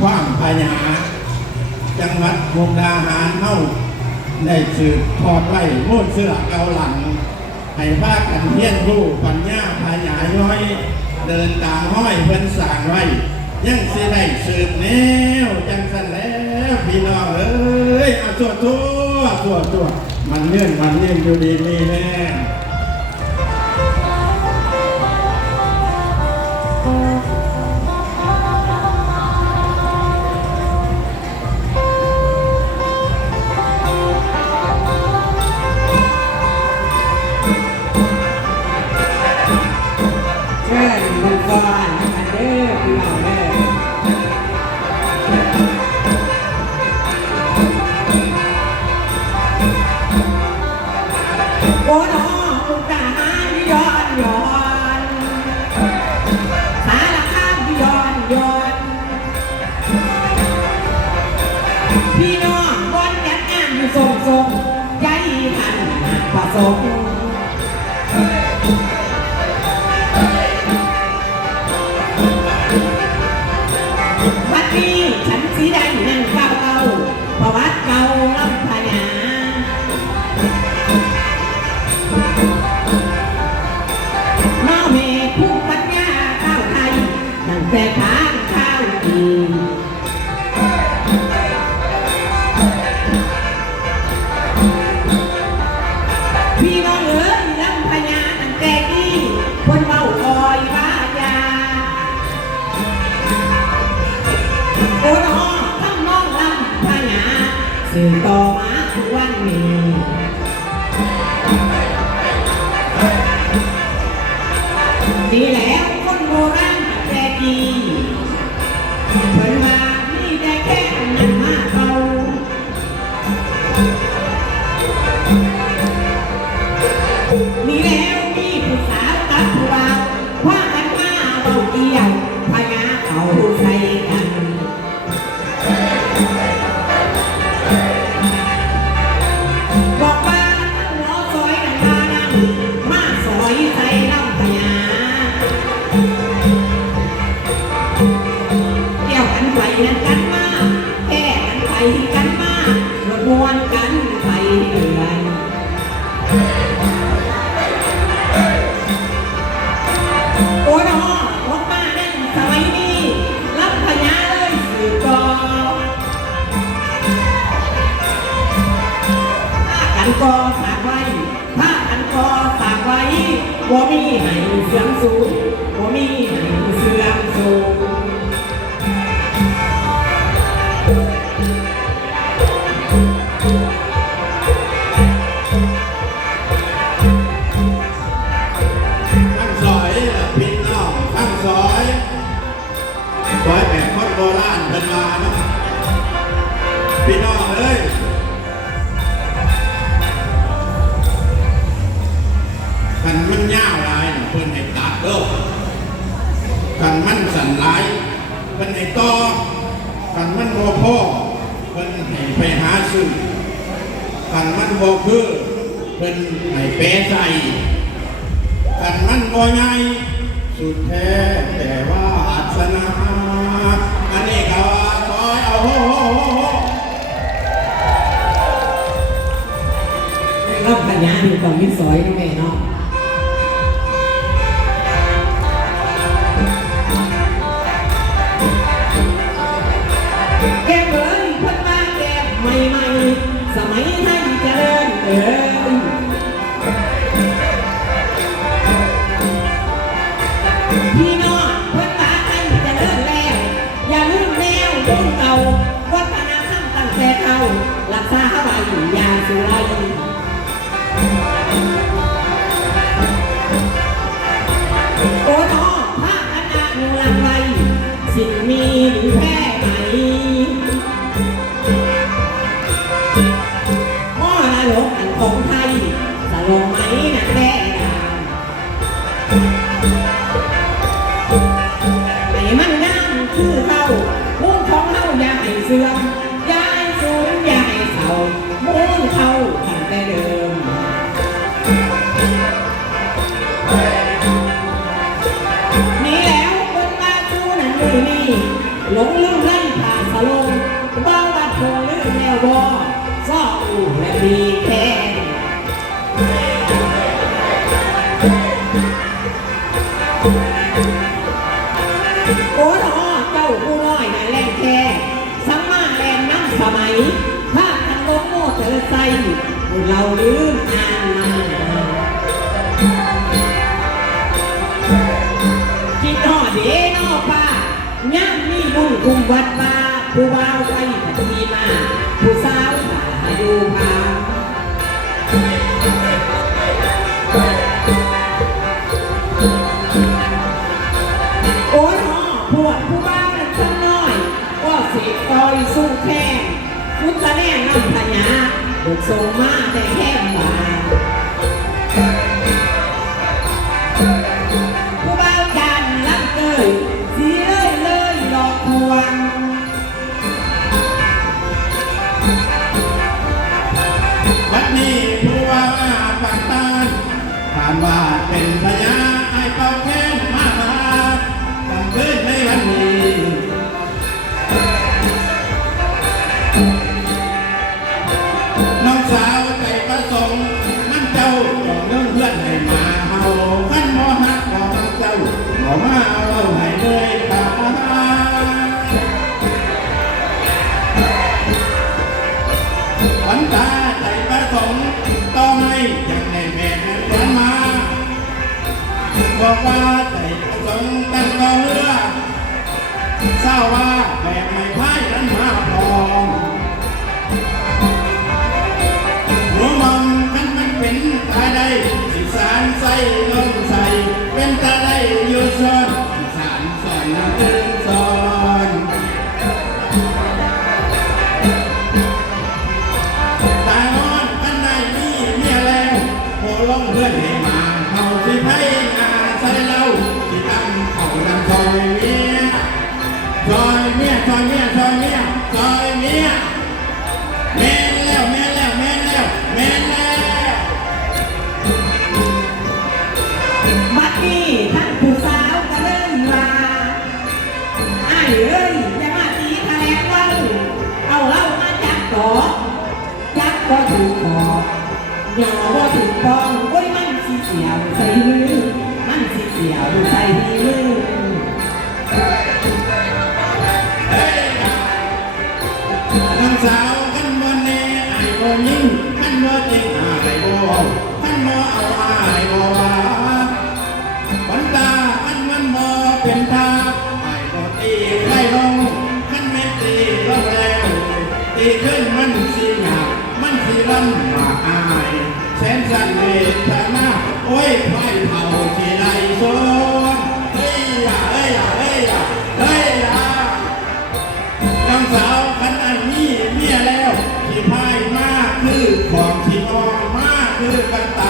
ขว้างพญาจังหวัดมุกดาหารเฮาได้สืบทอดไว้มุ่นเสื้อเกาหลัง ให้ภาคกันเทียนผู้ปัญญาพญาย้อย เดินตามห้อยเพิ่นสร้างไว้ ยังสิได้สืบแนวจังสันแล้วพี่น้องเอ้ยเอาทั่วทั่วทั่วทั่วมันเนื่อนมันเนื่อนอยู่ดีมีแน่ งทรงใจพันผสม กันกอฝากไว้ผ้ากันกอฝากไว้ว่มีให้เสื่อมสูงว่มีให้เสื่อมสูงข้างซอยล่ะพี่น้องข้างซอยซอยแบบคนโบราณเป็นมาเนาะพี่น้องเอ้ย คันมันยาวลายเพิ่นให้ตัดเด้อคันมันสั่นหลายเพิ่นให้ต่อคันมันบ่พอเพิ่นให้ไปหาซื้อคันมันบ่คือเพิ่นให้แปะใส่กันมันบ่ใหญ่สุดแท้แต่ว่าอัศนาอันนี้ก็ว่าซอยเอาโหโหโหรับปัญญาอยู่กับมิตรสอยนะแม่เนาะ พี่น้องเพิ่นมาให้เจะเลิศแล้ว อย่าลืมแนวรุ่นเก่าวัฒนธรรมตั้งแต่เก่ารักษาไว้อย่าสูไรโอ้น้องภาพอนาคหลังไว้สิ่งมีหรือแพ้ไหม ของไทยสลงไหมนะแม่ไหนมันงามคือเขามุ่งของเขายาใเสือมยาใสูญยาใเศามุ่เขาคงแต่เดิมนี่แล้วคนมาชูนั้นเลมีหลงลืมไล่ผ่าสลงบ้าบัดโผล่ลืมแนวบอซ่ออูและดี สูงมาแต่แค่ บอกว่าใจประสงค์ตั้งเรือเศร้าว่าแบบไม่พ่ายนั้นมาพร้อมหัวมองมันมันเป็นตาได้สิสารใส่ลมใส่เป็นตาได้อยู่ซ้อนสิสารสอนน้ำ บัดนี้ท่านผู้สาวก็เริ่มว่าอ้ายเอ้ยอย่ามาตีแถลงเล่าเอาเล่ามาจับต่อจับก็ถูกคอหย่อก็ถูกปองโอ้ยมันสิเสียวใส่มือมันสิเสียวใส่มือนางสาวขันบ่แน่ไอ้บ่ยิ่งขันบ่จริงไอ้บ่ขั แสนสันเวทนาโอ้ยไฟเผาสิได้สนเฮ้ยอย่าเฮ้ยอย่าเฮ้ยอย่าเฮ้ยอย่าน้องสาวคันอันนี้เมียแล้วที่พายมากคือของที่ออกมากคือกันตา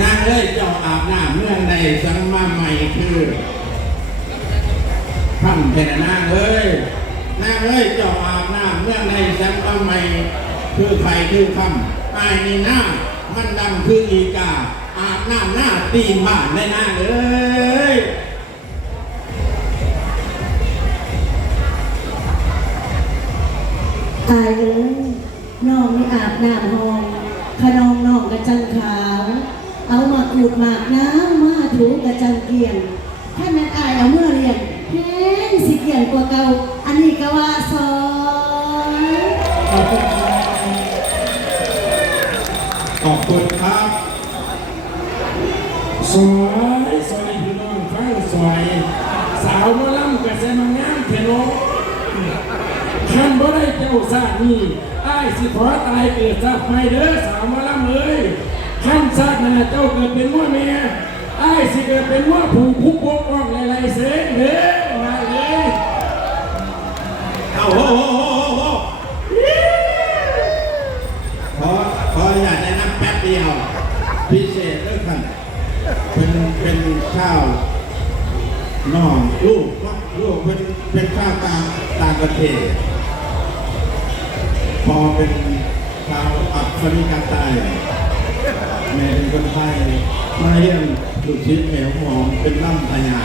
นางเอ้ยเจ้าอาบน้ำเมื่อใดสังมาใหม่คือคำเพนนางเอ้ยนางเอ้ยเจ้าอาบน้ำเมื่อใดสังมาใหม่คือใครคือคำอายในหน้ามันดำคืออีกา อาบน้ำหน้าตีนบ้านได้นางเอ้ยอายเอ้ยน้องไม่อาบน้ำหองขนองน้องกระจังขา ขูดหมากน้ำมาถูกระจังเกียงเอาเมื่อเรียนแห้งสิเกียนกว่าเก่าอันนี้ก็ว่าสอนขอบคุณครับขอบคุณครับสวยสวยพี่น้องฟังสวยสาวมอลำกระแสมางามเทโนขันบ่ได้เจ้าซานี่อ้ายสิขอตายเกิดซาดไม่เด้อสาวมอลำเอ้ย ขันซาดหน้าเจ้าเกิดเป็นมั่วเมียไอ้สิเกิดเป็นมั่วผูกคุกปกป้องหลายๆเสนเด้อมาเลยเอาโหโหโหโหขอขออยากแนะนำแป๊บเดียว พิเศษด้วยกันเป็นเป็นข้าวน้องลูกเนาลูกเป็นเป็นข้าวตาตางประเทศพอเป็นชาวอัฟริกาใต้ แม่เป็นคนไทยมาเยี่ยมลูกชิ้นแหวหอมเป็นล่ำพญา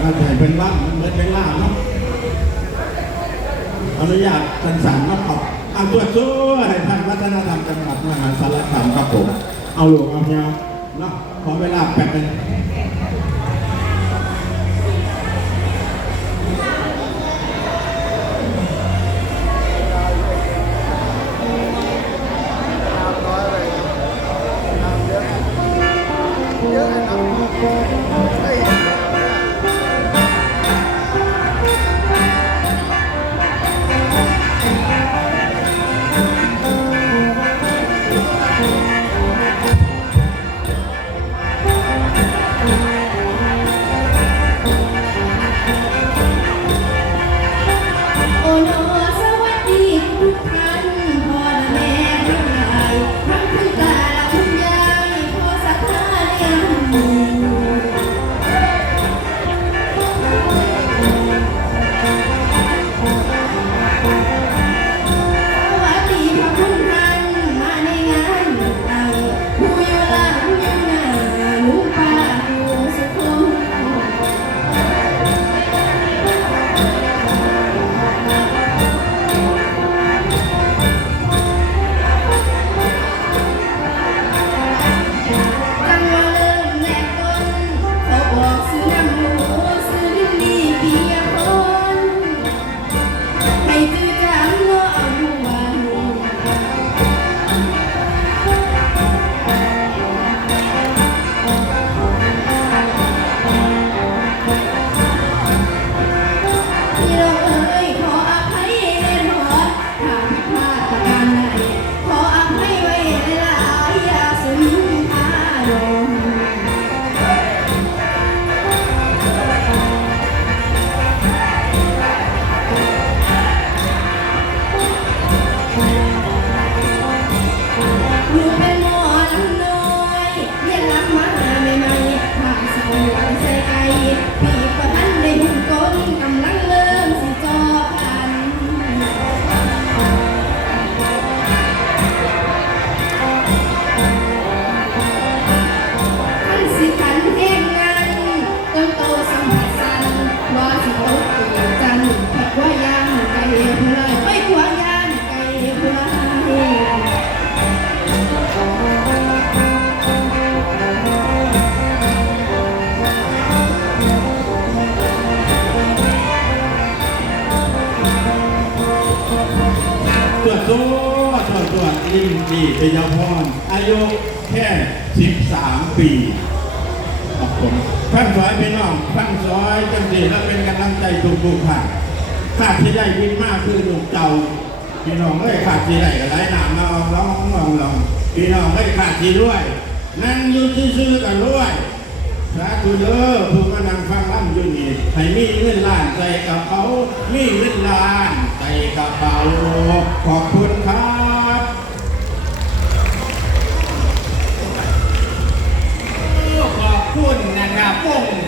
ล่ำไทยเป็นล่ำมันเหมือนเป็นล่าเนาะอนุญาตท่านสันมาขอบอาตัวช่วยให้ท่านวัฒนธรรมจังหวัดมหาสารคามครับผมเอาหลวงเอาเงาเนาะขอเวลาแป๊บนึง ยุแค่ 13 ปีขอบคุณท่านสอยพี่น้องท่านสอยจังสีแล้วเป็นกำลังใจทุกๆท่านขาดที่ได้ยินมากคือหนุ่มเจ้าพี่น้องไม่ขาดที่ไหนก็ได้หนามมาลองลองลองลองพี่น้องไม่ขาดที่ด้วย นั่งอยู่ซื่อๆกันด้วยสาธุเด้อผู้มานั่งฟังล่ำอยู่นี่ให้มีเงินล้านใส่กระเป๋ามีเงินล้านใส่กระเป๋าขอบคุณครับ คุณนะครับวง